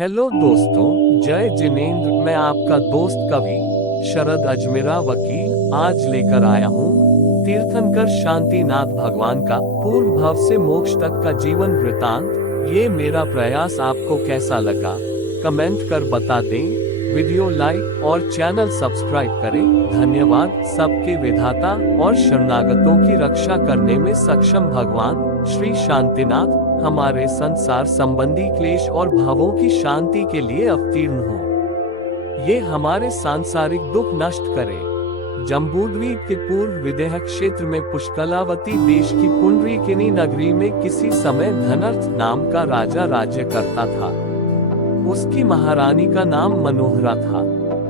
Hello दोस्तों, जय जिनेंद्र। मैं आपका दोस्त कवि शरद अजमेरा वकील आज लेकर आया हूँ तीर्थंकर शांतिनाथ भगवान का पूर्व भव से मोक्ष तक का जीवन वृतांत। ये मेरा प्रयास आपको कैसा लगा कमेंट कर बता दें। वीडियो लाइक और चैनल सब्सक्राइब करें। धन्यवाद। सबके विधाता और शरणागतों की रक्षा करने में सक्षम भगवान श्री शांतिनाथ हमारे संसार संबंधी क्लेश और भावों की शांति के लिए अवतीर्ण हो। ये हमारे सांसारिक दुख नष्ट करे। जम्बूद्वीप के पूर्व विदेह क्षेत्र में पुष्कलावती देश की पुंडरीकिनी नगरी में किसी समय धनर्थ नाम का राजा राज्य करता था। उसकी महारानी का नाम मनोहरा था।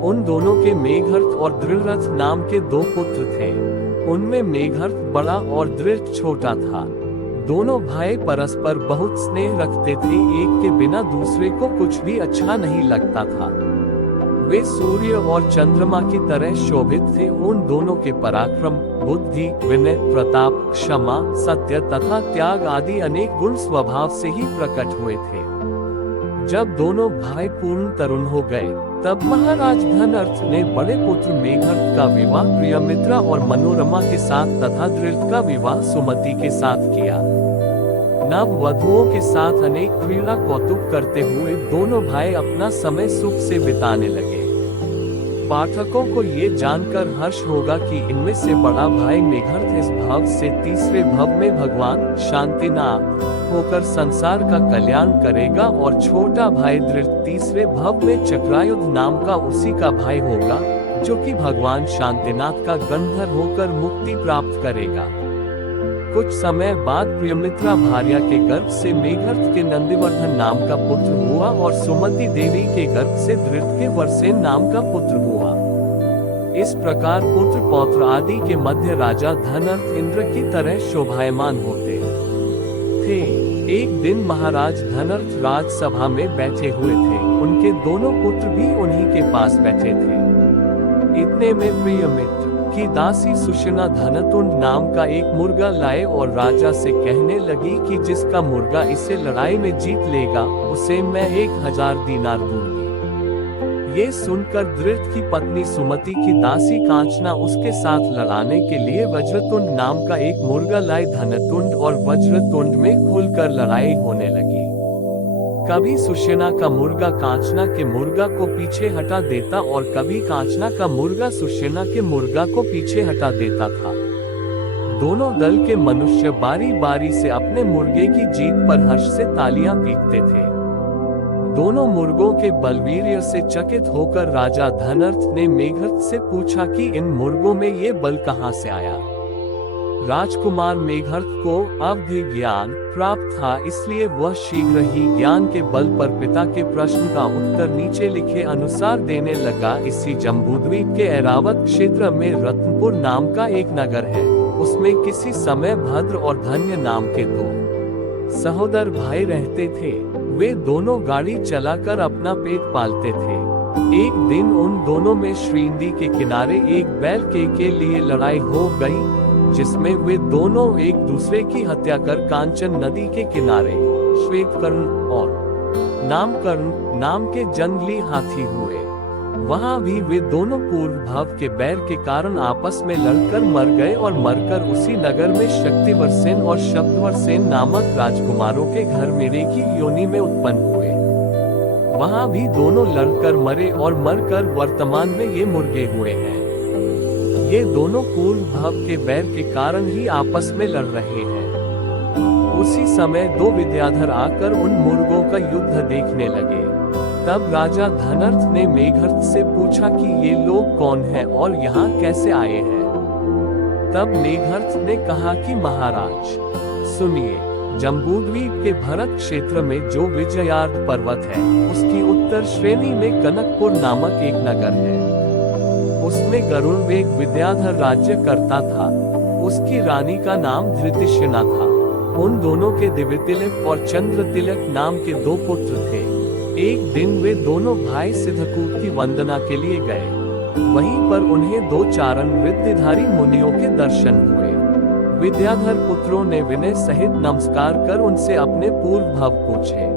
उन दोनों के मेघर्थ और दृढ़रथ नाम के दो पुत्र थे। उनमें मेघर्थ बड़ा और दृढ़ छोटा था। दोनों भाई परस्पर बहुत स्नेह रखते थे। एक के बिना दूसरे को कुछ भी अच्छा नहीं लगता था। वे सूर्य और चंद्रमा की तरह शोभित थे। उन दोनों के पराक्रम, बुद्धि, विनय, प्रताप, क्षमा, सत्य तथा त्याग आदि अनेक गुण स्वभाव से ही प्रकट हुए थे। जब दोनों भाई पूर्ण तरुण हो गए, तब महाराज धनर्थ ने बड़े पुत्र मेघर्थ का विवाह प्रियमित्रा और मनोरमा के साथ तथा दृढ़ का विवाह सुमति के साथ किया। नव वधुओं के साथ अनेक क्रीड़ा कौतुक करते हुए दोनों भाई अपना समय सुख से बिताने लगे। पाठकों को ये जानकर हर्ष होगा कि इनमें से बड़ा भाई मेघर्थ इस भव से तीसरे भव में भगवान शांतिनाथ होकर संसार का कल्याण करेगा और छोटा भाई दृढ़ तीसरे भव में चक्रायुध नाम का उसी का भाई होगा, जो कि भगवान शांतिनाथ का गंधर्व होकर मुक्ति प्राप्त करेगा। कुछ समय बाद प्रियमित्रा भार्या के गर्भ से मेघर्थ के नंदिवर्धन नाम का पुत्र हुआ और सुमति देवी के गर्भ से दृढ़ के वर्षेन नाम का पुत्र हुआ। इस प्रकार पुत्र पौत्र आदि के मध्य राजा धनर्थ इंद्र की तरह शोभायमान होते थे। एक दिन महाराज धनर्थ राजसभा में बैठे हुए थे। उनके दोनों पुत्र भी उन्हीं के पास बैठे थे। इतने में प्रियमित्र की दासी सुषमा धनतुंड नाम का एक मुर्गा लाए और राजा से कहने लगी कि जिसका मुर्गा इसे लड़ाई में जीत लेगा उसे मैं 1000 दीनार दूंगी। ये सुनकर दृढ़ की पत्नी सुमति की दासी कांचना उसके साथ लड़ाने के लिए वज्रतुंड नाम का एक मुर्गा लाई। धनतुंड और वज्रतुंड में खुलकर लड़ाई होने लगी। कभी सुषमा का मुर्गा कांचना के मुर्गा को पीछे हटा देता और कभी कांचना का मुर्गा सुषमा के मुर्गा को पीछे हटा देता था। दोनों दल के मनुष्य बारी बारी से अपने मुर्गे की जीत पर हर्ष से तालियां पीटते थे। दोनों मुर्गों के बलवीर्य से चकित होकर राजा धनर्थ ने मेघर्थ से पूछा कि इन मुर्गों में ये बल कहाँ से आया। राजकुमार मेघर्थ को अवधि ज्ञान प्राप्त था, इसलिए वह शीघ्र ही ज्ञान के बल पर पिता के प्रश्न का उत्तर नीचे लिखे अनुसार देने लगा। इसी जम्बूद्वीप के ऐरावत क्षेत्र में रत्नपुर नाम का एक नगर है। उसमें किसी समय भद्र और धन्य नाम के दो सहोदर भाई रहते थे। वे दोनों गाड़ी चलाकर अपना पेट पालते थे। एक दिन उन दोनों में श्रीनदी के किनारे एक बैल के लिए लड़ाई हो गई, जिसमें वे दोनों एक दूसरे की हत्या कर कांचन नदी के किनारे श्वेतकर्ण और नामकर्ण नाम के जंगली हाथी हुए। वहां भी वे दोनों पूर्व भाव के बैर के कारण आपस में लड़कर मर गए और मरकर उसी नगर में शक्तिवर्सेन और शब्दवर्सेन नामक राजकुमारों के घर मेरे की योनि में उत्पन्न हुए। वहां भी दोनों लड़कर मरे और मरकर वर्तमान में ये मुर्गे हुए हैं। ये दोनों पूर्व भाव के बैर के कारण ही आपस में लड़ रहे हैं। उसी समय दो विद्याधर आकर उन मुर्गों का युद्ध देखने लगे। तब राजा धनर्थ ने मेघर्थ से पूछा कि ये लोग कौन हैं और यहाँ कैसे आए हैं। तब मेघर्थ ने कहा कि महाराज सुनिए, जम्बूद्वीप के भरत क्षेत्र में जो विजयार्थ पर्वत है, उसकी उत्तर श्रेणी में कनकपुर नामक एक नगर है। उसमें गरुड़ वेग विद्याधर राज्य करता था। उसकी रानी का नाम धृतिशना था। उन दोनों के दिव्यतिलक और चंद्रतिलक नाम के दो पुत्र थे। एक दिन वे दोनों भाई सिद्धकूट की वंदना के लिए गए। वहीं पर उन्हें दो चारण रिद्धिधारी मुनियों के दर्शन हुए। विद्याधर पुत्रों ने विनय सहित नमस्कार कर उनसे अपने पूर्व भाव पूछे।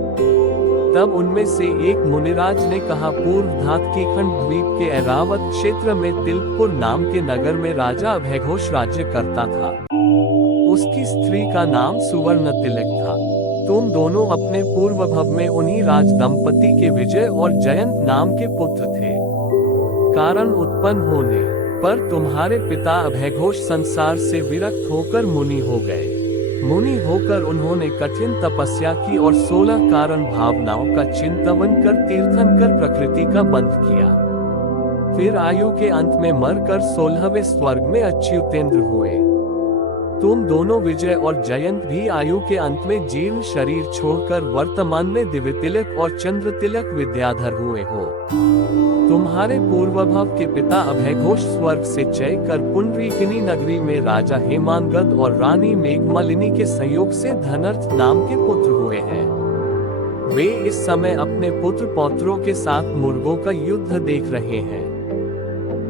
तब उनमें से एक मुनिराज ने कहा, पूर्व धातकीखंड द्वीप के ऐरावत क्षेत्र में तिलकपुर नाम के नगर में राजा अभयघोष राज्य करता था। उसकी स्त्री का नाम सुवर्ण तिलक था। तुम दोनों अपने पूर्व भव में उन्हीं राज दंपति के विजय और जयंत नाम के पुत्र थे। कारण उत्पन्न होने पर तुम्हारे पिता अभयघोष संसार से विरक्त होकर मुनि हो गए। मुनि होकर उन्होंने कठिन तपस्या की और 16 कारण भावनाओं का चिंतन कर तीर्थन कर प्रकृति का बंध किया। फिर आयु के अंत में मरकर 16वें स्वर्ग में अच्युतेंद्र हुए। तुम दोनों विजय और जयंत भी आयु के अंत में जीर्ण शरीर छोड़कर वर्तमान में दिव्य तिलक और चंद्र तिलक विद्याधर हुए हो। तुम्हारे पूर्वभव के पिता अभयघोष स्वर्ग से चय कर पुंडरीकिनी नगरी में राजा हेमांगद और रानी मेघमालिनी के संयोग से धनर्थ नाम के पुत्र हुए हैं। वे इस समय अपने पुत्र पौत्रों के साथ मुर्गों का युद्ध देख रहे हैं।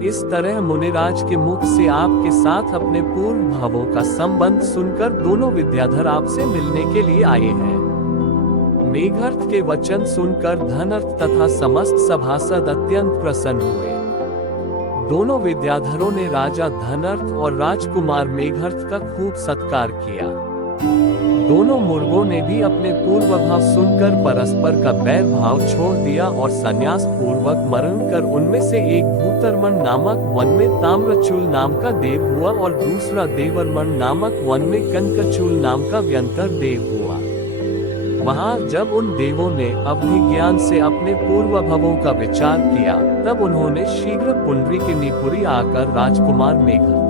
इस तरह मुनिराज के मुख से आपके साथ अपने पूर्व भावों का संबंध सुनकर दोनों विद्याधर आपसे मिलने के लिए आए हैं। मेघर्थ के वचन सुनकर धनर्थ तथा समस्त सभासद अत्यंत प्रसन्न हुए। दोनों विद्याधरों ने राजा धनर्थ और राजकुमार मेघर्थ का खूब सत्कार किया। दोनों मुर्गों ने भी अपने पूर्व भाव सुनकर परस्पर का बैर भाव छोड़ दिया और संन्यास पूर्वक मरण कर उनमें से एक भूतरमण नामक वन में ताम्रचूल नाम का देव हुआ और दूसरा देवरमण नामक वन में कनकचूल नाम का व्यंतर देव हुआ। वहां जब उन देवों ने अभिज्ञान से अपने पूर्व भवों का विचार किया, तब उन्होंने शीघ्र पुंडरीकिनीपुरी आकर राजकुमार मेघर्थ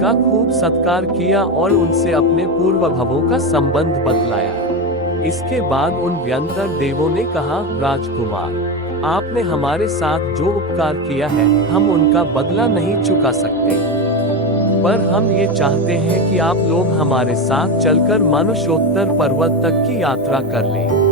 का खूब सत्कार किया और उनसे अपने पूर्व भवों का संबंध बतलाया। इसके बाद उन व्यंतर देवों ने कहा, राजकुमार, आपने हमारे साथ जो उपकार किया है, हम उनका बदला नहीं चुका सकते, पर हम ये चाहते हैं कि आप लोग हमारे साथ चलकर मनुष्योत्तर पर्वत तक की यात्रा कर लें।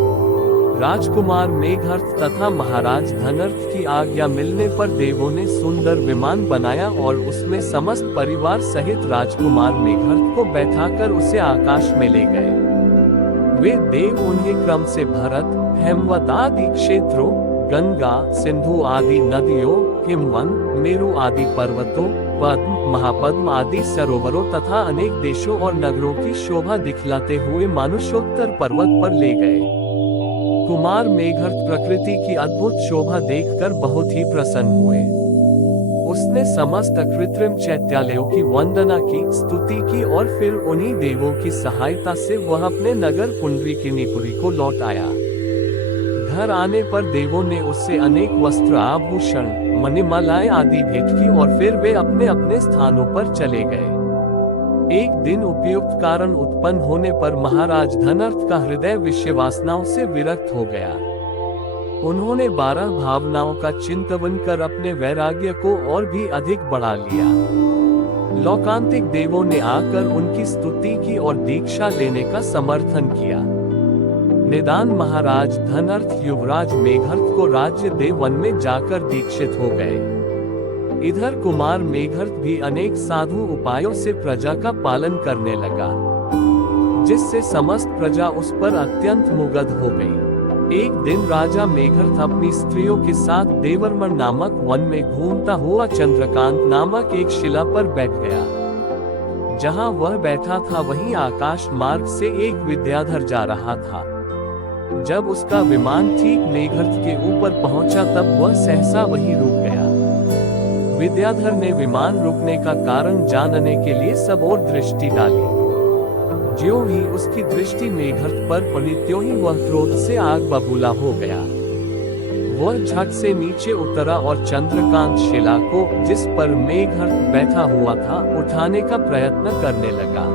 राजकुमार मेघर्थ तथा महाराज धनर्थ की आज्ञा मिलने पर देवों ने सुंदर विमान बनाया और उसमें समस्त परिवार सहित राजकुमार मेघर्थ को बैठाकर उसे आकाश में ले गए। वे देव उन्हें क्रम से भरत, हेमवत आदि क्षेत्रों, गंगा, सिंधु आदि नदियों, हिमवंत, मेरु आदि पर्वतों, पद्म, महापद्म आदि सरोवरों तथा अनेक देशों और नगरों की शोभा दिखलाते हुए मनुष्योत्तर पर्वत पर ले गए। कुमार मेघर्थ प्रकृति की अद्भुत शोभा देखकर बहुत ही प्रसन्न हुए। उसने समस्त कृत्रिम चैत्यालयों की वंदना की, स्तुति की और फिर उन्हीं देवों की सहायता से वह अपने नगर पुंडरीकिनीपुरी को लौट आया। घर आने पर देवों ने उससे अनेक वस्त्र आभूषण, मणिमालाएं आदि भेंट की और फिर वे अपने अपने स्थानों पर चले गए। एक दिन उपयुक्त कारण उत्पन्न होने पर महाराज धनर्थ का हृदय विषय वासनाओं से विरक्त हो गया। उन्होंने 12 भावनाओं का चिंतन कर अपने वैराग्य को और भी अधिक बढ़ा लिया। लौकांतिक देवों ने आकर उनकी स्तुति की और दीक्षा लेने का समर्थन किया। निदान महाराज धनर्थ युवराज मेघर्थ को राज्य दे वन में जाकर दीक्षित हो गए। इधर कुमार मेघर्थ भी अनेक साधु उपायों से प्रजा का पालन करने लगा, जिससे समस्त प्रजा उस पर अत्यंत मुग्ध हो गई। एक दिन राजा मेघर्थ अपनी स्त्रियों के साथ देवरमण नामक वन में घूमता हुआ चंद्रकांत नामक एक शिला पर बैठ गया। जहां वह बैठा था वहीं आकाश मार्ग से एक विद्याधर जा रहा था। जब उसका विमान ठीक मेघर्थ के ऊपर पहुंचा तब वह सहसा वहीं रुक गया। विद्याधर ने विमान रुकने का कारण जानने के लिए सब ओर दृष्टि डाली। ज्यों ही उसकी दृष्टि मेघर्थ पर पड़ी त्यों ही वह क्रोध से आग बबूला हो गया। वह झट से नीचे उतरा और चंद्रकांत शिला को, जिस पर मेघर्थ बैठा हुआ था, उठाने का प्रयत्न करने लगा।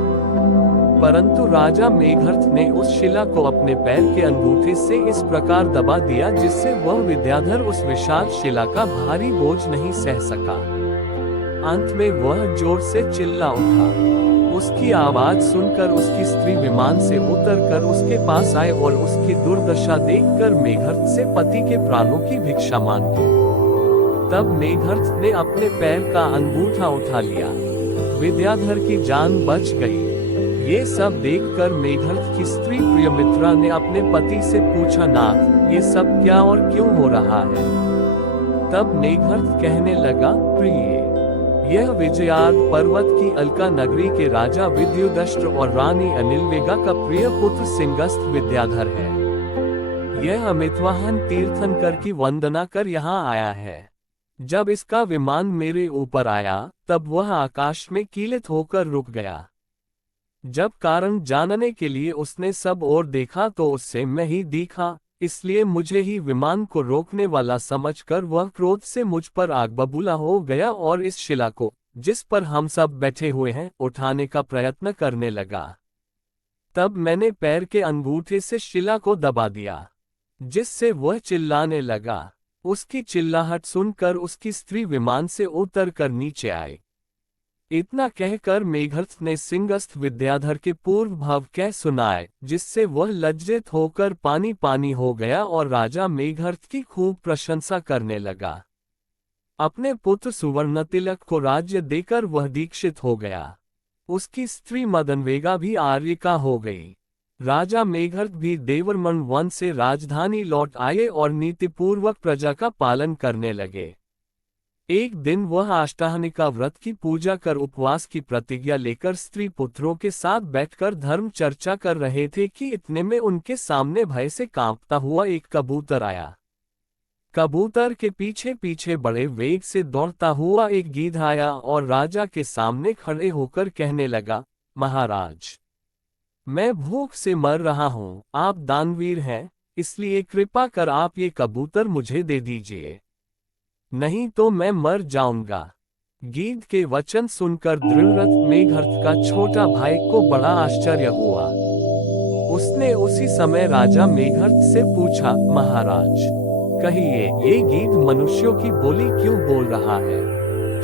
परंतु राजा मेघर्थ ने उस शिला को अपने पैर के अंगूठे से इस प्रकार दबा दिया जिससे वह विद्याधर उस विशाल शिला का भारी बोझ नहीं सह सका। अंत में वह जोर से चिल्ला उठा। उसकी आवाज सुनकर उसकी स्त्री विमान से उतरकर उसके पास आए और उसकी दुर्दशा देखकर मेघर्थ से पति के प्राणों की भिक्षा मांगी। तब मेघर्थ ने अपने पैर का अंगूठा उठा लिया। विद्याधर की जान बच गई। ये सब देखकर मेघनाद की स्त्री प्रियमित्रा ने अपने पति से पूछा, नाथ, ये सब क्या और क्यों हो रहा है? तब मेघनाद कहने लगा, प्रिय, यह विजयार्द पर्वत की अलका नगरी के राजा विद्युदष्ट्र और रानी अनिलवेगा का प्रिय पुत्र सिंहस्थ विद्याधर है। यह अमितवाहन तीर्थंकर की वंदना कर यहाँ आया है। जब इसका विमान मेरे ऊपर आया तब वह आकाश में कीलित होकर रुक गया। जब कारण जानने के लिए उसने सब ओर देखा तो उससे मैं ही दिखा, इसलिए मुझे ही विमान को रोकने वाला समझकर वह क्रोध से मुझ पर आग बबूला हो गया और इस शिला को, जिस पर हम सब बैठे हुए हैं, उठाने का प्रयत्न करने लगा। तब मैंने पैर के अंगूठे से शिला को दबा दिया, जिससे वह चिल्लाने लगा। उसकी चिल्लाहट सुनकर उसकी स्त्री विमान से उतर कर नीचे आई। इतना कहकर मेघनाद ने सिंहस्थ विद्याधर के पूर्व भाव कह सुनाए, जिससे वह लज्जित होकर पानी पानी हो गया और राजा मेघनाद की खूब प्रशंसा करने लगा। अपने पुत्र सुवर्णतिलक को राज्य देकर वह दीक्षित हो गया। उसकी स्त्री मदनवेगा भी आर्यिका हो गई। राजा मेघनाद भी देवर्मन वन से राजधानी लौट आए और नीतिपूर्वक प्रजा का पालन करने लगे। एक दिन वह अष्टाहनिका व्रत की पूजा कर उपवास की प्रतिज्ञा लेकर स्त्री पुत्रों के साथ बैठकर धर्म चर्चा कर रहे थे कि इतने में उनके सामने भय से कांपता हुआ एक कबूतर आया। कबूतर के पीछे पीछे बड़े वेग से दौड़ता हुआ एक गीध आया और राजा के सामने खड़े होकर कहने लगा, महाराज, मैं भूख से मर रहा हूँ। आप दानवीर हैं, इसलिए कृपा कर आप ये कबूतर मुझे दे दीजिए, नहीं तो मैं मर जाऊंगा। गीध के वचन सुनकर दृढ़रथ मेघनाद का छोटा भाई को बड़ा आश्चर्य हुआ। उसने उसी समय राजा मेघनाद से पूछा, महाराज, कहिए, ये गीध मनुष्यों की बोली क्यों बोल रहा है?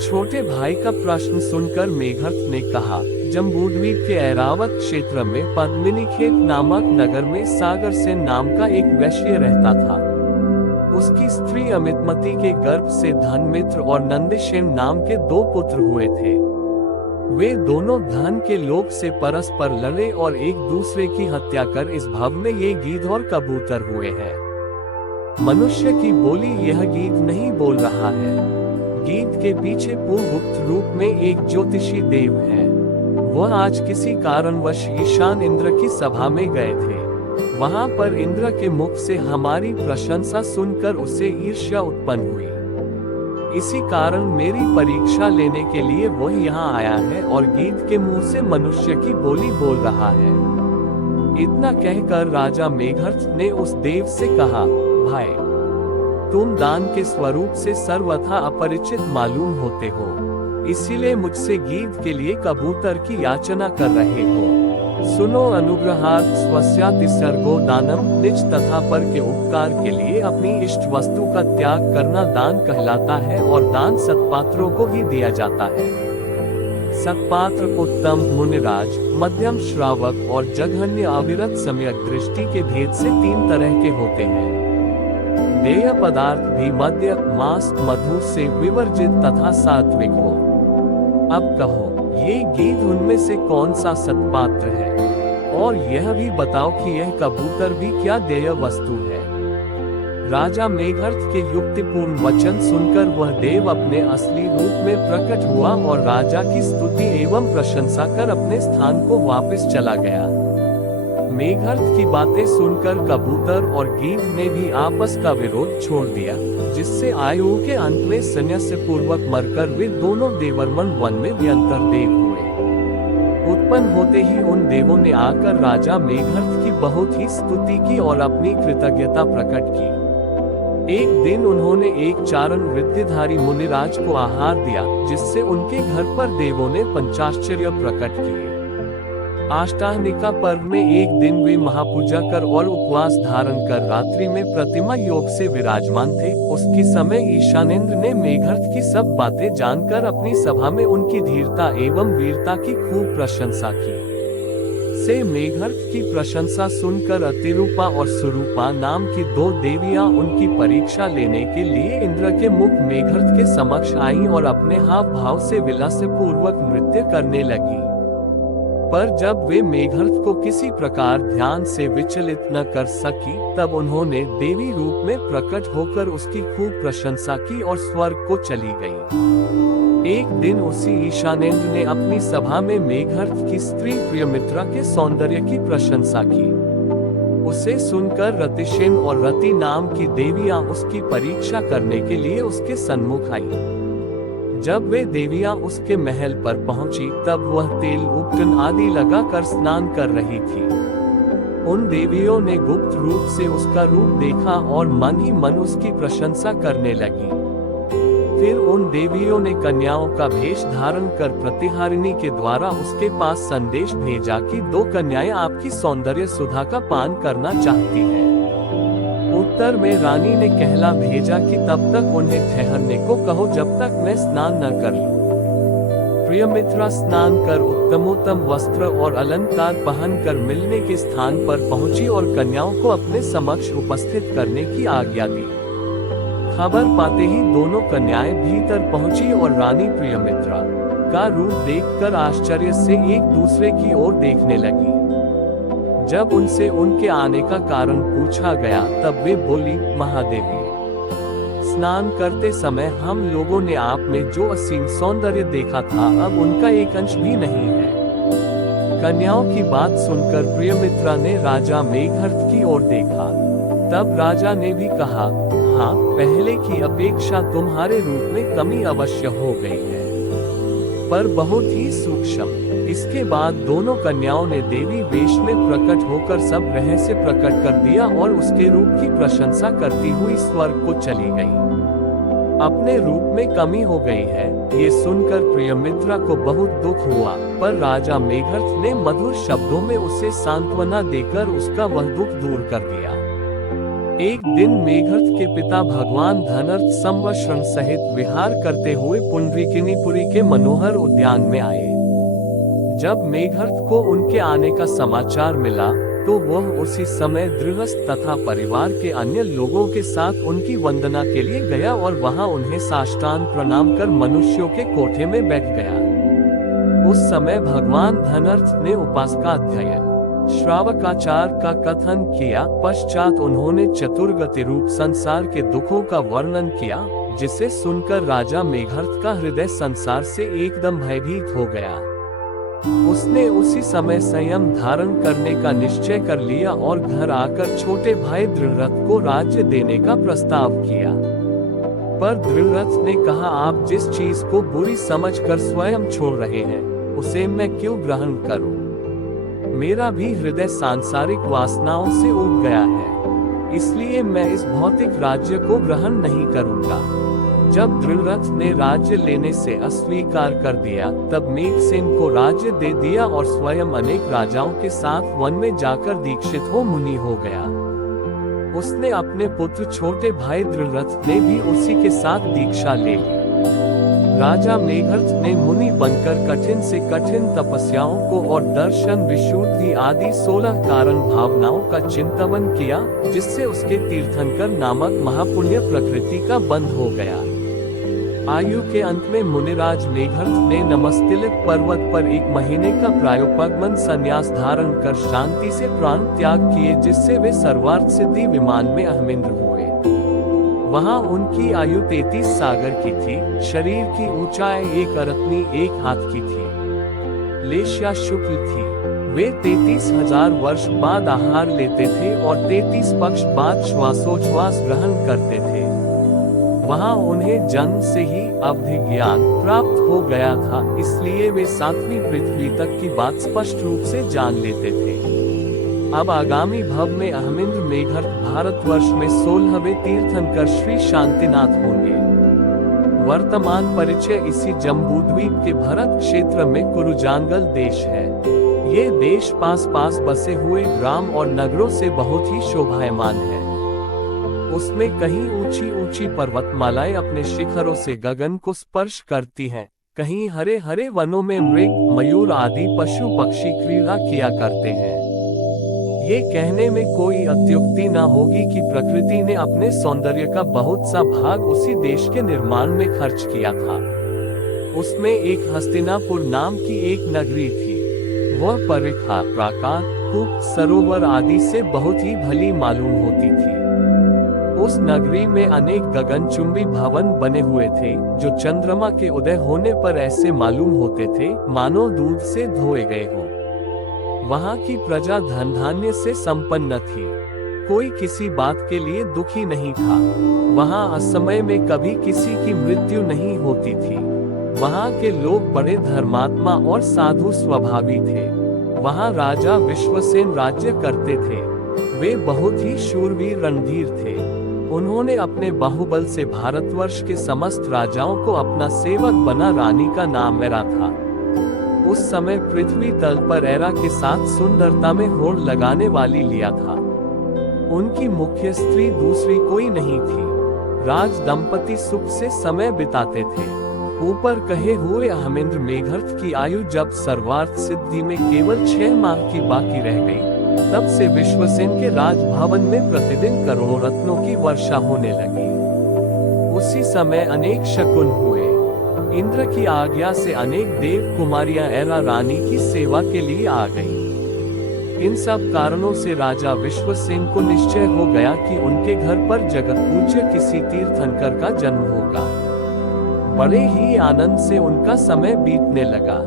छोटे भाई का प्रश्न सुनकर मेघनाद ने कहा, जम्बूद्वीप के ऐरावत क्षेत्र में पद्मिनीखेत नामक नगर में सागर सेन नाम का एक वैश्य रहता था। उसकी स्त्री अमितमती के गर्भ से धनमित्र और नंदिसेन नाम के 2 पुत्र हुए थे। वे दोनों धन के लोभ से परस्पर लड़े और एक दूसरे की हत्या कर इस भव में ये गीध और कबूतर हुए हैं। मनुष्य की बोली यह गीध नहीं बोल रहा है। गीध के पीछे पूर्वोक्त रूप में एक ज्योतिषी देव है। वह आज किसी कारणवश ईशान इंद्र की सभा में गए थे। वहां पर इंद्र के मुख से हमारी प्रशंसा सुनकर उसे ईर्ष्या उत्पन्न हुई। इसी कारण मेरी परीक्षा लेने के लिए वह यहाँ आया है और गीध के मुंह से मनुष्य की बोली बोल रहा है। इतना कहकर राजा मेघनाद ने उस देव से कहा, भाई, तुम दान के स्वरूप से सर्वथा अपरिचित मालूम होते हो, इसीलिए मुझसे गीध के लिए कबूतर की याचना कर रहे हो। सुनो, अनुग्रहार्थ स्वस्याति सर्गो दानम, निज तथा पर के उपकार के लिए अपनी इष्ट वस्तु का त्याग करना दान कहलाता है और दान सत्पात्रों को ही दिया जाता है। सत्पात्र उत्तम, मुनिराज, मध्यम श्रावक और जघन्य अविरत सम्यक दृष्टि के भेद से 3 तरह के होते हैं। देय पदार्थ भी मद्य, मांस, मधु से विवर्जित तथा सात्विक हो। अब कहो, ये गीध उनमें से कौन सा सत्पात्र है? और यह भी बताओ कि यह कबूतर भी क्या देय वस्तु है? राजा मेघनाद के युक्तिपूर्ण वचन सुनकर वह देव अपने असली रूप में प्रकट हुआ और राजा की स्तुति एवं प्रशंसा कर अपने स्थान को वापस चला गया। मेघनाद की बातें सुनकर कबूतर और गीध ने भी आपस का विरोध छोड़ दिया, जिससे आयु के अंत में संन्यास पूर्वक मरकर वे दोनों देवर्मन वन में व्यंतर देव हुए। उत्पन्न होते ही उन देवों ने आकर राजा मेघनाद की बहुत ही स्तुति की और अपनी कृतज्ञता प्रकट की। एक दिन उन्होंने एक चारण वृत्तिधारी मुनिराज को आहार दिया, जिससे उनके घर पर देवों ने पंचाश्चर्य प्रकट किए। अष्टाहनिका पर्व में एक दिन वे महापूजा कर और उपवास धारण कर रात्रि में प्रतिमा योग से विराजमान थे। उसकी समय ईशानेंद्र ने मेघनाद की सब बातें जानकर अपनी सभा में उनकी धीरता एवं वीरता की खूब प्रशंसा की। से मेघनाद की प्रशंसा सुनकर अतिरूपा और सुरूपा नाम की 2 देवियां उनकी परीक्षा लेने के लिए इंद्र के मुख मेघनाद के समक्ष आईं और अपने हाव भाव से विलास पूर्वक नृत्य करने लगी। पर जब वे मेघर्त को किसी प्रकार ध्यान से विचलित न कर सकी, तब उन्होंने देवी रूप में प्रकट होकर उसकी खूब प्रशंसा की और स्वर्ग को चली गई। एक दिन उसी ईशानेंद्र ने अपनी सभा में मेघर्त की स्त्री प्रियमित्रा के सौंदर्य की प्रशंसा की। उसे सुनकर रतिशेन और रति नाम की देवियां उसकी परीक्षा करने के लिए उसके सन्मुख आईं। जब वे देवियां उसके महल पर पहुंची, तब वह तेल उपटन आदि लगाकर स्नान कर रही थी। उन देवियों ने गुप्त रूप से उसका रूप देखा और मन ही मन उसकी प्रशंसा करने लगी। फिर उन देवियों ने कन्याओं का भेष धारण कर प्रतिहारिणी के द्वारा उसके पास संदेश भेजा कि 2 कन्याएं आपकी सौंदर्य सुधा का पान करना चाहती हैं। उत्तर में रानी ने कहला भेजा कि तब तक उन्हें ठहरने को कहो जब तक मैं स्नान न कर लूं। प्रियमित्रा स्नान कर उत्तमोत्तम वस्त्र और अलंकार पहनकर मिलने के स्थान पर पहुंची और कन्याओं को अपने समक्ष उपस्थित करने की आज्ञा दी। खबर पाते ही दोनों कन्याएं भीतर पहुंची और रानी प्रियमित्रा का रूप देखकर आश्चर्य से एक दूसरे की ओर देखने लगी। जब उनसे उनके आने का कारण पूछा गया, तब वे बोली, महादेवी, स्नान करते समय हम लोगों ने आप में जो असीम सौंदर्य देखा था, अब उनका एक अंश भी नहीं है। कन्याओं की बात सुनकर प्रियमित्रा ने राजा मेघर्त की ओर देखा। तब राजा ने भी कहा, हाँ, पहले की अपेक्षा तुम्हारे रूप में कमी अवश्य हो गई है, पर बहुत ही सूक्ष्म। इसके बाद दोनों कन्याओं ने देवी वेश में प्रकट होकर सब रहस्य प्रकट कर दिया और उसके रूप की प्रशंसा करती हुई स्वर्ग को चली गई। अपने रूप में कमी हो गई है, ये सुनकर प्रियमित्रा को बहुत दुख हुआ, पर राजा मेघर्त ने मधुर शब्दों में उसे सांत्वना देकर उसका वह दुख दूर कर दिया। एक दिन मेघर्त के पिता भगवान धनर्थ संवत्सरण सहित विहार करते हुए पुंडरीकिनीपुरी के मनोहर उद्यान में आए। जब मेघर्त को उनके आने का समाचार मिला, तो वह उसी समय गृहस्थ तथा परिवार के अन्य लोगों के साथ उनकी वंदना के लिए गया और वहां उन्हें साष्टांग प्रणाम कर मनुष्यों के कोठे में बैठ गया। उस समय भगवान धनर्थ ने उपासकाध्याय श्रावकाचार का कथन किया। पश्चात उन्होंने चतुर्गति रूप संसार के दुखों का वर्णन किया, जिसे सुनकर राजा मेघर्त का हृदय संसार से एकदम भयभीत हो गया। उसने उसी समय संयम धारण करने का निश्चय कर लिया और घर आकर छोटे भाई दृढ़रथ को राज्य देने का प्रस्ताव किया। पर दृढ़रथ ने कहा, आप जिस चीज को बुरी समझकर स्वयं छोड़ रहे हैं, उसे मैं क्यों ग्रहण करूं? मेरा भी हृदय सांसारिक वासनाओं से उब गया है, इसलिए मैं इस भौतिक राज्य को ग्रहण नहीं करूंगा। जब दृढ़रथ ने राज्य लेने से अस्वीकार कर दिया, तब मेघसेन को राज्य दे दिया और स्वयं अनेक राजाओं के साथ वन में जाकर दीक्षित हो मुनि हो गया। उसने अपने पुत्र छोटे भाई दृढ़रथ ने भी उसी के साथ दीक्षा ले ली। राजा मेघर्त ने मुनि बनकर कठिन से कठिन तपस्याओं को और दर्शन, विशुद्धि आदि 16 कारण भावनाओं का चिंतन किया, जिससे उसके तीर्थंकर नामक महापुण्य प्रकृति का बंध हो गया। आयु के अंत में मुनिराज मेघर्त ने नमस्तिलिक पर्वत पर 1 महीने का प्रायोपगमन संन्यास धारण कर शांति से प्राण त्याग किए, जिससे वे सर्वार्थ सिद्धि विमान में अहमिंद्र हुए। वहां उनकी आयु 33 सागर की थी। शरीर की ऊंचाई 1 अरत्नी 1 हाथ की थी। लेश्या शुक्ल थी। वे 33,000 वर्ष बाद आहार लेते थे और 33 पक्ष बाद श्वासोच्छ्वास ग्रहण करते थे। वहां उन्हें जन्म से ही अवधि ज्ञान प्राप्त हो गया था, इसलिए वे 7वीं पृथ्वी तक की बात स्पष्ट रूप से जान लेते थे। अब आगामी भव में अहमिंद्र मेघर्त भारतवर्ष में 16वें तीर्थंकर श्री शांतिनाथ होंगे। वर्तमान परिचय इसी जम्बूद्वीप के भरत क्षेत्र में कुरुजांगल देश है। ये देश पास पास बसे हुए ग्राम और नगरों से बहुत ही शोभायमान है। उसमें कहीं ऊंची ऊंची पर्वतमालाएं अपने शिखरों से गगन को स्पर्श करती हैं, कहीं हरे हरे वनों में मृग, मयूर आदि पशु पक्षी क्रीड़ा किया करते हैं। ये कहने में कोई अत्युक्ति न होगी कि प्रकृति ने अपने सौंदर्य का बहुत सा भाग उसी देश के निर्माण में खर्च किया था। उसमें एक हस्तिनापुर नाम की एक नगरी थी। वह परीक्षा, प्राकार, कूप, सरोवर आदि से बहुत ही भली मालूम होती थी। उस नगरी में अनेक गगनचुंबी भवन बने हुए थे, जो चंद्रमा के उदय होने पर ऐसे मालूम होते थे मानो दूध से धोए गए हों। वहाँ की प्रजा धन धान्य से संपन्न थी, कोई किसी बात के लिए दुखी नहीं था। वहाँ असमय में कभी किसी की मृत्यु नहीं होती थी। वहाँ के लोग बड़े धर्मात्मा और साधु स्वभावी थे। वहाँ राजा विश्वसेन राज्य करते थे। वे बहुत ही शूरवीर रणधीर थे। उन्होंने अपने बाहुबल से भारतवर्ष के समस्त राजाओं को अपना सेवक बना। रानी का नाम एरा था। उस समय पृथ्वी तल पर एरा के साथ सुंदरता में होड़ लगाने वाली लिया था। उनकी मुख्य स्त्री दूसरी कोई नहीं थी। राज दंपति सुख से समय बिताते थे। ऊपर कहे हुए अहमेंद्र मेघर्त की आयु जब सर्वार्थ सिद्धि में केवल 6 माह की बाकी रह गई, तब से विश्वसेन के राजभवन में प्रतिदिन करोड़ों रत्नों की वर्षा होने लगी। उसी समय अनेक शकुन हुए। इंद्र की आज्ञा से अनेक देव कुमारियां एरा रानी की सेवा के लिए आ गईं। इन सब कारणों से राजा विश्वसेन को निश्चय हो गया कि उनके घर पर जगत पूज्य किसी तीर्थंकर का जन्म होगा। बड़े ही आनंद से उनका समय बीतने लगा।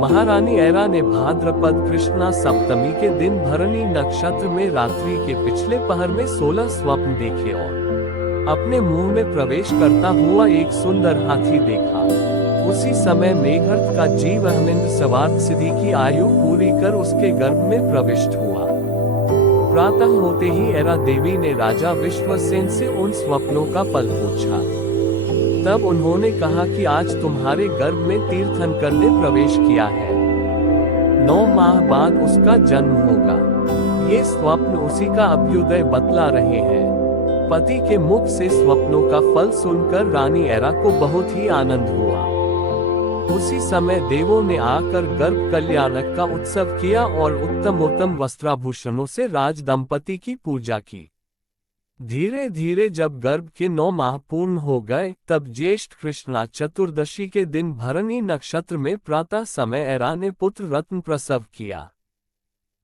महारानी एरा ने भाद्रपद कृष्णा सप्तमी के दिन भरणी नक्षत्र में रात्रि के पिछले पहर में 16 स्वप्न देखे और अपने मुंह में प्रवेश करता हुआ एक सुंदर हाथी देखा। उसी समय मेघर्त का जीव अहमेंद्र सर्वार्थ सिद्धि की आयु पूरी कर उसके गर्भ में प्रविष्ट हुआ। प्रातः होते ही एरा देवी ने राजा विश्वसेन से उन स्वप्नों का फल पूछा। तब उन्होंने कहा कि आज तुम्हारे गर्भ में तीर्थंकर ने प्रवेश किया है। 9 माह बाद उसका जन्म होगा। ये स्वप्न उसी का अभ्युदय बतला रहे हैं। पति के मुख से स्वप्नों का फल सुनकर रानी एरा को बहुत ही आनंद हुआ। उसी समय देवों ने आकर गर्भ कल्याणक का उत्सव किया और उत्तम उत्तम वस्त्राभूषणों से राज दंपति की पूजा की। धीरे धीरे जब गर्भ के 9 माह पूर्ण हो गए, तब ज्येष्ठ कृष्णा चतुर्दशी के दिन भरणी नक्षत्र में प्रातः समय एरा ने पुत्र रत्न प्रसव किया।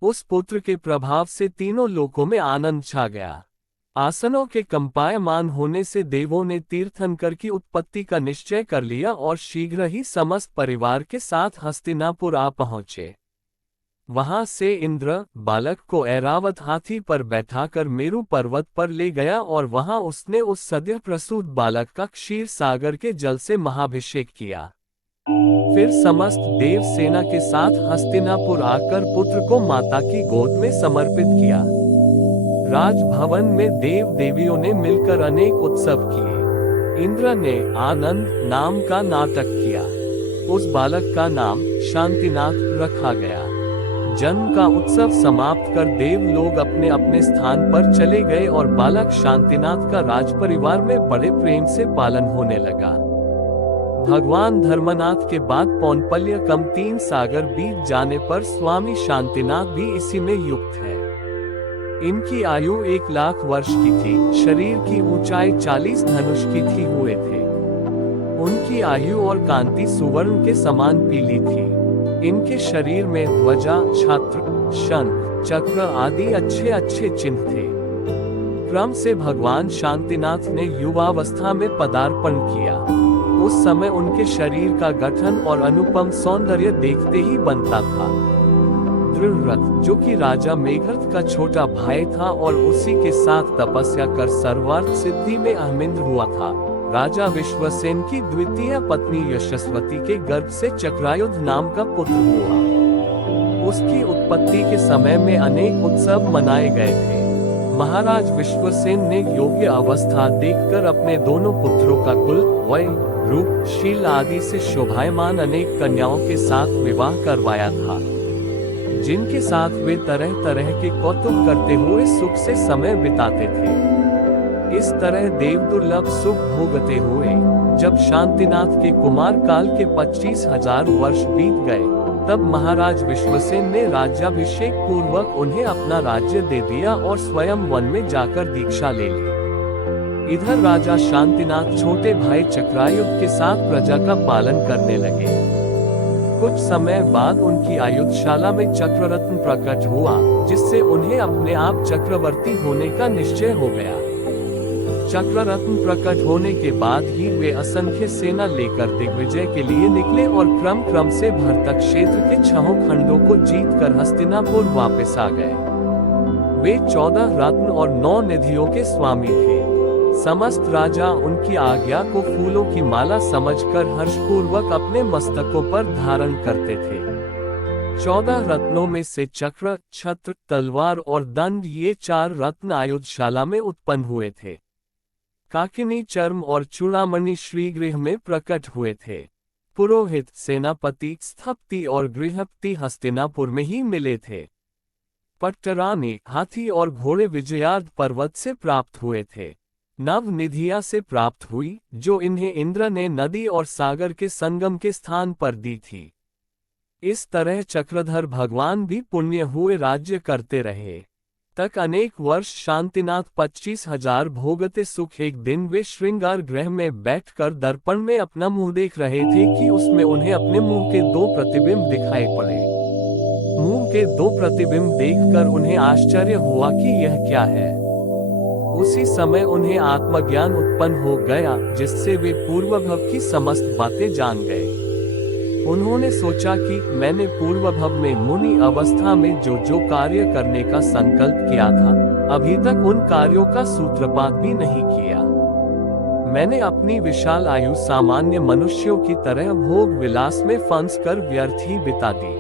उस पुत्र के प्रभाव से तीनों लोकों में आनंद छा गया। आसनों के कंपायमान होने से देवों ने तीर्थंकर की उत्पत्ति का निश्चय कर लिया और शीघ्र ही समस्त परिवार के साथ हस्तिनापुर आ पहुंचे। वहां से इंद्र बालक को ऐरावत हाथी पर बैठाकर मेरु पर्वत पर ले गया और वहां उसने उस सद्य प्रसूत बालक का क्षीर सागर के जल से महाभिषेक किया। फिर समस्त देव सेना के साथ हस्तिनापुर आकर पुत्र को माता की गोद में समर्पित किया। राजभवन में देव देवियों ने मिलकर अनेक उत्सव किए। इंद्र ने आनंद नाम का नाटक किया। उस बालक का नाम शांतिनाथ रखा गया। जन्म का उत्सव समाप्त कर देव लोग अपने अपने स्थान पर चले गए और बालक शांतिनाथ का राजपरिवार में बड़े प्रेम से पालन होने लगा। भगवान धर्मनाथ के बाद पौनपल्य कम 3 सागर बीत जाने पर स्वामी शांतिनाथ भी इसी में युक्त है। इनकी आयु 1 लाख वर्ष की थी। शरीर की ऊंचाई 40 धनुष की थी हुए थे। उनकी आयु और कांति सुवर्ण के समान पीली थी। इनके शरीर में ध्वजा, छत्र, शंख, चक्र आदि अच्छे अच्छे चिन्ह थे। क्रम से भगवान शांतिनाथ ने युवावस्था में पदार्पण किया। उस समय उनके शरीर का गठन और अनुपम सौंदर्य देखते ही बनता था। दृढ़रथ, जो कि राजा मेघर्त का छोटा भाई था और उसी के साथ तपस्या कर सर्वार्थ सिद्धि में अहमिंद्र हुआ था, राजा विश्वसेन की द्वितीय पत्नी यशस्वती के गर्भ से चक्रायुध नाम का पुत्र हुआ। उसकी उत्पत्ति के समय में अनेक उत्सव मनाए गए थे। महाराज विश्वसेन ने योग्य अवस्था देखकर अपने दोनों पुत्रों का कुल, वय, रूप, शील आदि से शोभायमान अनेक कन्याओं के साथ विवाह करवाया था, जिनके साथ वे तरह तरह के कौतुक करते हुए सुख से समय बिताते थे। इस तरह देव दुर्लभ सुख भोगते हुए जब शांतिनाथ के कुमार काल के 25,000 वर्ष बीत गए, तब महाराज विश्वसेन ने राज्याभिषेक पूर्वक उन्हें अपना राज्य दे दिया और स्वयं वन में जाकर दीक्षा ले ली। इधर राजा शांतिनाथ छोटे भाई चक्रायुध के साथ प्रजा का पालन करने लगे। कुछ समय बाद उनकी आयुधशाला में चक्ररत्न प्रकट हुआ, जिससे उन्हें अपने आप चक्रवर्ती होने का निश्चय हो गया। चक्ररत्न प्रकट होने के बाद ही वे असंख्य सेना लेकर दिग्विजय के लिए निकले और क्रम क्रम से भरतक क्षेत्र के 6 खंडों को जीतकर हस्तिनापुर वापस आ गए। वे 14 रत्न और 9 निधियों के स्वामी थे। समस्त राजा उनकी आज्ञा को फूलों की माला समझकर हर्षपूर्वक अपने मस्तकों पर धारण करते थे। 14 रत्नों में से चक्र, छत्र, तलवार और दंड, ये 4 रत्न आयुधशाला में उत्पन्न हुए थे। काकिनी, चर्म और चूड़ामणि श्रीगृह में प्रकट हुए थे। पुरोहित, सेनापति, स्थपति और गृहपति हस्तिनापुर में ही मिले थे। पट्टरानी, हाथी और घोड़े विजयार्थ पर्वत से प्राप्त हुए थे। नव निधियां से प्राप्त हुई, जो इन्हें इंद्र ने नदी और सागर के संगम के स्थान पर दी थी। इस तरह चक्रधर भगवान भी पुण्य हुए राज्य करते रहे। तक अनेक वर्ष शांतिनाथ 25,000 भोगते सुख। एक दिन वे श्रृंगार गृह में बैठकर दर्पण में अपना मुंह देख रहे थे कि उसमें उन्हें अपने मुंह के 2 प्रतिबिंब दिखाई पड़े। मुंह के 2 प्रतिबिंब देखकर उन्हें आश्चर्य हुआ कि यह क्या है। उसी समय उन्हें आत्मज्ञान उत्पन्न हो गया, जिससे वे पूर्वभव की समस्त बातें जान गए। उन्होंने सोचा कि मैंने पूर्वभव में मुनि अवस्था में जो जो कार्य करने का संकल्प किया था, अभी तक उन कार्यों का सूत्रपात भी नहीं किया। मैंने अपनी विशाल आयु सामान्य मनुष्यों की तरह भोग विलास में फंसकर व्यर्थ ही बिता दी।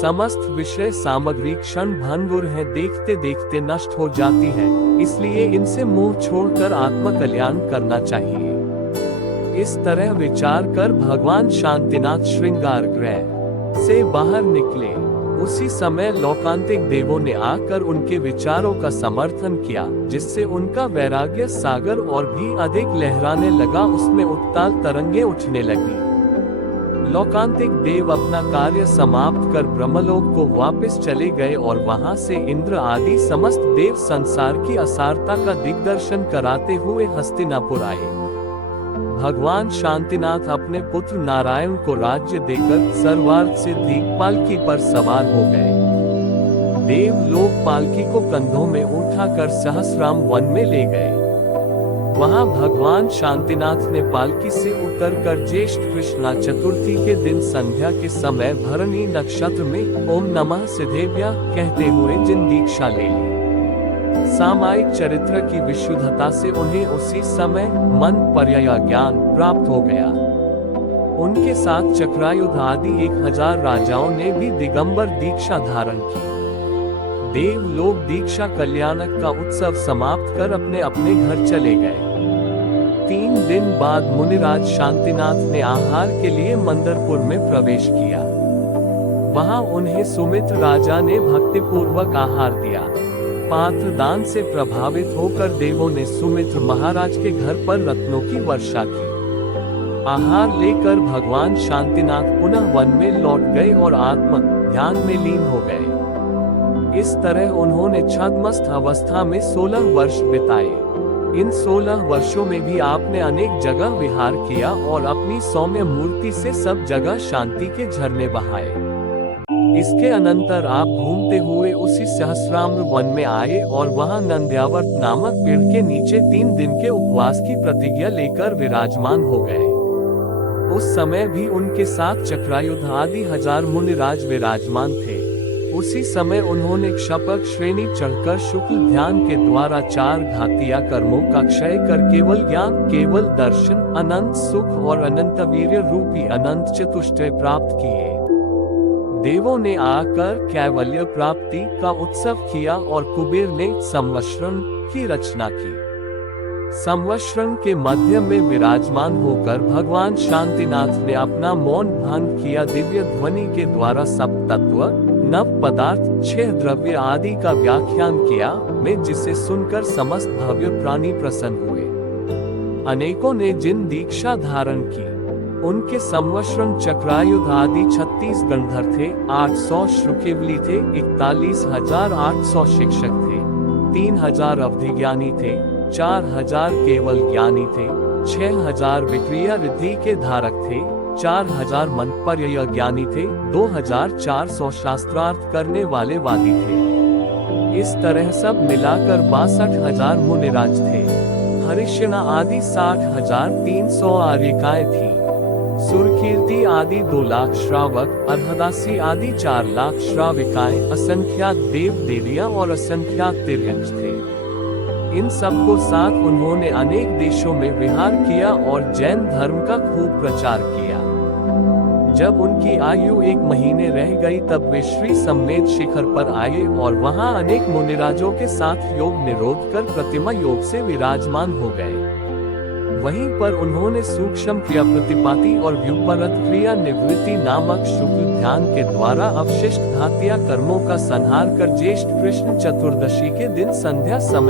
समस्त विषय सामग्री क्षण भंगुर है, देखते देखते नष्ट हो जाती है, इसलिए इनसे मोह छोड़कर आत्म कल्याण करना चाहिए। इस तरह विचार कर भगवान शांतिनाथ श्रृंगार गृह से बाहर निकले। उसी समय लोकांतिक देवों ने आकर उनके विचारों का समर्थन किया, जिससे उनका वैराग्य सागर और भी अधिक लहराने लगा, उसमें उत्ताल तरंगे उठने लगी। लोकांतिक देव अपना कार्य समाप्त कर ब्रह्मलोक को वापस चले गए और वहां से इंद्र आदि समस्त देव संसार की असारता का दिग्दर्शन कराते हुए हस्तिनापुर आए। भगवान शांतिनाथ अपने पुत्र नारायण को राज्य देकर सर्वार्थ सिद्धि पालकी पर सवार हो गए। देव लोग पालकी को कंधों में उठाकर सहस्राम वन में ले गए। वहां भगवान शांतिनाथ ने पालकी से उतरकर ज्येष्ठ कृष्णा चतुर्थी के दिन संध्या के समय भरणी नक्षत्र में ओम नमः सिद्धेभ्यः कहते हुए जिन दीक्षा ले ली। सामायिक चरित्र की विशुद्धता से उन्हें उसी समय मन पर्यय ज्ञान प्राप्त हो गया। उनके साथ चक्रायुध आदि 1000 राजाओं ने भी दिगंबर दीक्षा धारण की। देव लोग दीक्षा कल्याणक का उत्सव समाप्त कर अपने अपने घर चले गए। 3 दिन बाद मुनिराज शांतिनाथ ने आहार के लिए मंदरपुर में प्रवेश किया। वहां उन्हें सुमित्र राजा ने भक्तिपूर्वक आहार दिया। पात्र दान से प्रभावित होकर देवों ने सुमित्र महाराज के घर पर रत्नों की वर्षा की। आहार लेकर भगवान शांतिनाथ पुनः वन में लौट गए और आत्म ध्यान में लीन हो गए। इस तरह उन्होंने छद्मस्त अवस्था में 16 वर्ष बिताए। इन 16 वर्षों में भी आपने अनेक जगह विहार किया और अपनी सौम्य मूर्ति से सब जगह शांति के झरने बहाए। इसके अनंतर आप घूमते हुए उसी सहस्राम्र वन में आए और वहां नंद्यावर्त नामक पेड़ के नीचे 3 दिन के उपवास की प्रतिज्ञा लेकर विराजमान हो गए। उस समय भी उनके साथ चक्रायुध आदि 1000 मुनिराज विराजमान थे। उसी समय उन्होंने क्षपक श्रेणी चढ़कर शुक्ल ध्यान के द्वारा 4 घातिया कर्मों का क्षय कर केवल ज्ञान, केवल दर्शन, अनंत सुख और अनंत वीर्य रूपी अनंत चतुष्टय प्राप्त किए। देवों ने आकर कैवल्य प्राप्ति का उत्सव किया और कुबेर ने संवत्सरण की रचना की। संवत्सरण के मध्य में विराजमान होकर भगवान शांतिनाथ ने अपना मौन भंग किया। दिव्य ध्वनि के द्वारा सब तत्व, नव पदार्थ, 6 द्रव्य आदि का व्याख्यान किया, में जिसे सुनकर समस्त भव्य प्राणी प्रसन्न हुए। अनेकों ने जिन दीक्षा धारण की, उनके संवत्सरण चक्रायुध आदि 36 गंधर्व थे, 800 श्रुकेवली थे, 41,800 शिक्षक थे, 3000 अवधिज्ञानी थे, 4000 केवल ज्ञानी थे, 6000 विक्रिया रिद्धि के धारक थे, 4000 मंत्रप्रिय ज्ञानी थे, 2400 शास्त्रार्थ करने वाले वादी थे। इस तरह सब मिलाकर 62,000 मुनिराज थे। हरिश्चना आदि 60,300 आर्यिकाएं थी। सुरकीर्ति आदि 2 लाख श्रावक, अर्हदासी आदि 4 लाख श्राविकाएं, असंख्यात देव देवियां और असंख्यात तिर्यंश थे। इन सबको साथ उन्होंने अनेक देशों में विहार किया और जैन धर्म का खूब प्रचार किया। जब उनकी आयु 1 महीने रह गई तब वे श्री सम्मेद शिखर पर आए और वहां अनेक मुनिराजों के साथ योग निरोध कर प्रतिमा योग से विराजमान हो गए। वहीं पर उन्होंने सूक्ष्म क्रिया प्रतिपाती और व्युपरत क्रिया निवृत्ति नामक शुक्ल ध्यान के द्वारा अवशिष्ट घातीय कर्मों का संहार कर ज्येष्ठ कृष्ण चतुर्दशी के दिन संध्या समय